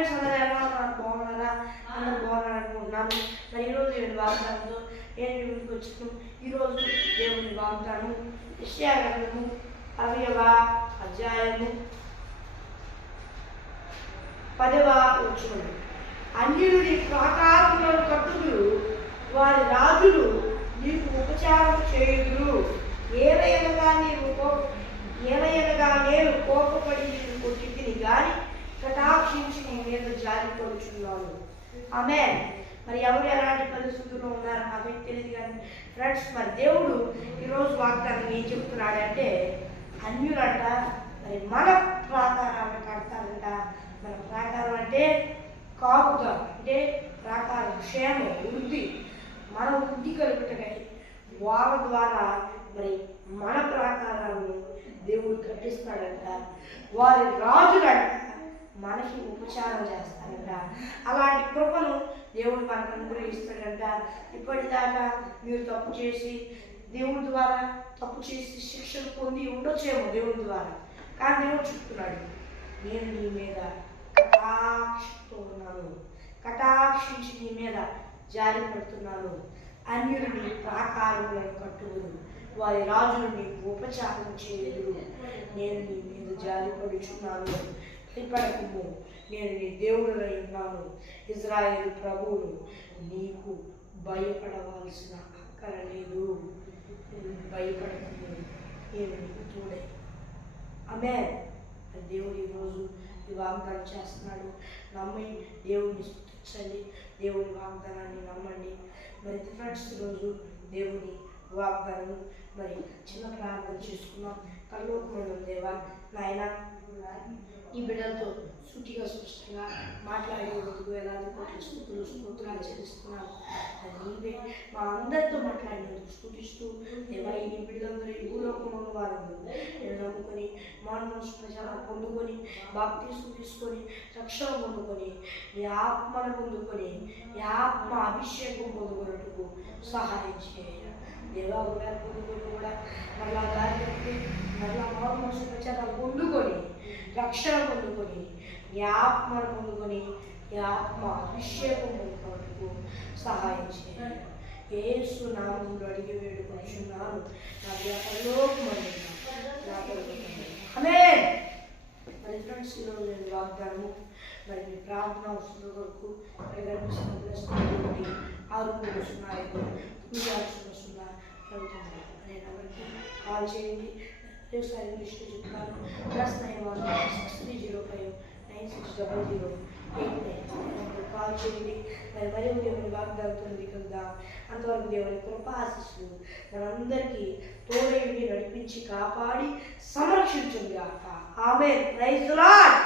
Friends, అందరూ ఎలా ఉన్నారు? బాగున్నారా? అందరూ బాగున్నారు అనుకుంటున్నాను. మరి ఈరోజు నేను వాగ్దానంతో నేను ముందుకు వచ్చాను. ఈరోజు దేవుని వాగ్దానం యెషయా గ్రంథము 60వ అధ్యాయము 10వ వచనం. అన్యుడి ప్రాకారములను కట్టుదురు, వారి రాజులు నీకు ఉపచారం చేయుదురు. ఏలయనగా నేను కోపపడి నిన్ను కొట్టితిని గాని కటాక్షించి నీ మీద జారి పడుచున్నాను. ఆమేన్. మరి ఎవరు ఎలాంటి పరిస్థితుల్లో ఉన్నారో నాకైతే తెలియదు కానీ ఫ్రెండ్స్, మరి దేవుడు ఈరోజు వాగ్దానం ఏం చెప్తున్నాడంటే, అన్యులంట మరి మన ప్రాకారాలను కడతారంట. మన ప్రాకారం అంటే కాపుగా, అంటే ప్రాకారం క్షేమం, వృద్ధి, మన వృద్ధి కలుగుతాయి. వాళ్ళ ద్వారా మరి మన ప్రాకారాలను దేవుడు కట్టిస్తాడంట. వారి రాజులంట మనకి ఉపచారం చేస్తాడంట. అలాంటి కృపను దేవుడు మనకు అనుగ్రహిస్తాడంట. ఇప్పటిదాకా మీరు తప్పు చేసి దేవుడి ద్వారా తప్పు చేసి శిక్షలు పొంది ఉండొచ్చేమో దేవుడి ద్వారా, కానీ దేవుడు చెప్తున్నాడు, నేను నీ మీద కటాక్షతో ఉన్నాను, కటాక్షించి నీ మీద జారి పడుతున్నాను. అన్యుడిని ప్రాకారములను కట్టుదురు, వారి రాజులు నీకు ఉపచారం చేయుదురు. నేను నీ మీద జారి పడుచున్నాను, భయపడకుము, నేను నీ దేవుడనై ఉన్నాను. ఇజ్రాయేలు ప్రభువును, నీకు భయపడవలసిన అక్కర లేదు. భయపడకుము, నేను నీకు తోడై. ఆమేన్. దేవుడు ఈరోజు ఈ వాగ్దానం చేస్తున్నాడు. నమ్మి దేవుడిని స్తుతించండి, దేవుని వాగ్దానాన్ని నమ్మండి. మరి ఫ్రెండ్స్, ఈరోజు దేవుని వాగ్దానం మరి చిన్న ప్రార్థన చేసుకున్నాం. పరలోకమైన దేవా, నాయన ఈ బిడ్డలతో సూటిగా స్పష్టంగా మాట్లాడేందుకు వేలాది కోట్ల స్తుతులు స్తోత్రాలు చెల్లిస్తున్నాను. నీవే మా అందరితో మాట్లాడినందుకు స్తుతిస్తూ, దేవా ఈ బిడ్డలందరూ ఈ భూలోకంలో ఉన్న వారు నేను నమ్ముకొని మానవ ప్రజలను పొందుకొని బాప్తీసం తీసుకొని రక్షణ పొందుకొని నీ ఆత్మను పొందుకొని నీ ఆత్మ అభిషేకం పొందుకున్నట్టుకు సహాయం చేయాలి. దేవా పొందుకొని కూడా మరలా దారి మరలా మానవ ప్రచారాలు పొందుకొని రక్షణ పొందుకొని నీ ఆత్మను పొందుకొని నీ ఆత్మ అభిషేకం పొందుకోవటకు సహాయం చేయాలి. యేసు నామములో అడిగి వేడుకొనుచున్నాను నా పరలోకమందు నా కొరకు. ఆమేన్. మరి ఫ్రెండ్స్, ఈరోజు నేను వాగ్దానము మరి మీ ప్రార్థన అవసరం కొరకు మరి కనిపిస్తున్న 630 అనే నెంబర్కి కాల్ చేయండి. ఒకసారి ఇంగ్లీష్లో చెప్తాను. +916059600089 కాల్ చేయండి. మరి దేవుని వాగ్దానంతో దిగుదా. అంతవరకు దేవుని కృప ఆశీస్సులు మనందరికీ తోడై నడిపించి కాపాడి సంరక్షించుగాక. ఆమేన్. Praise the lord.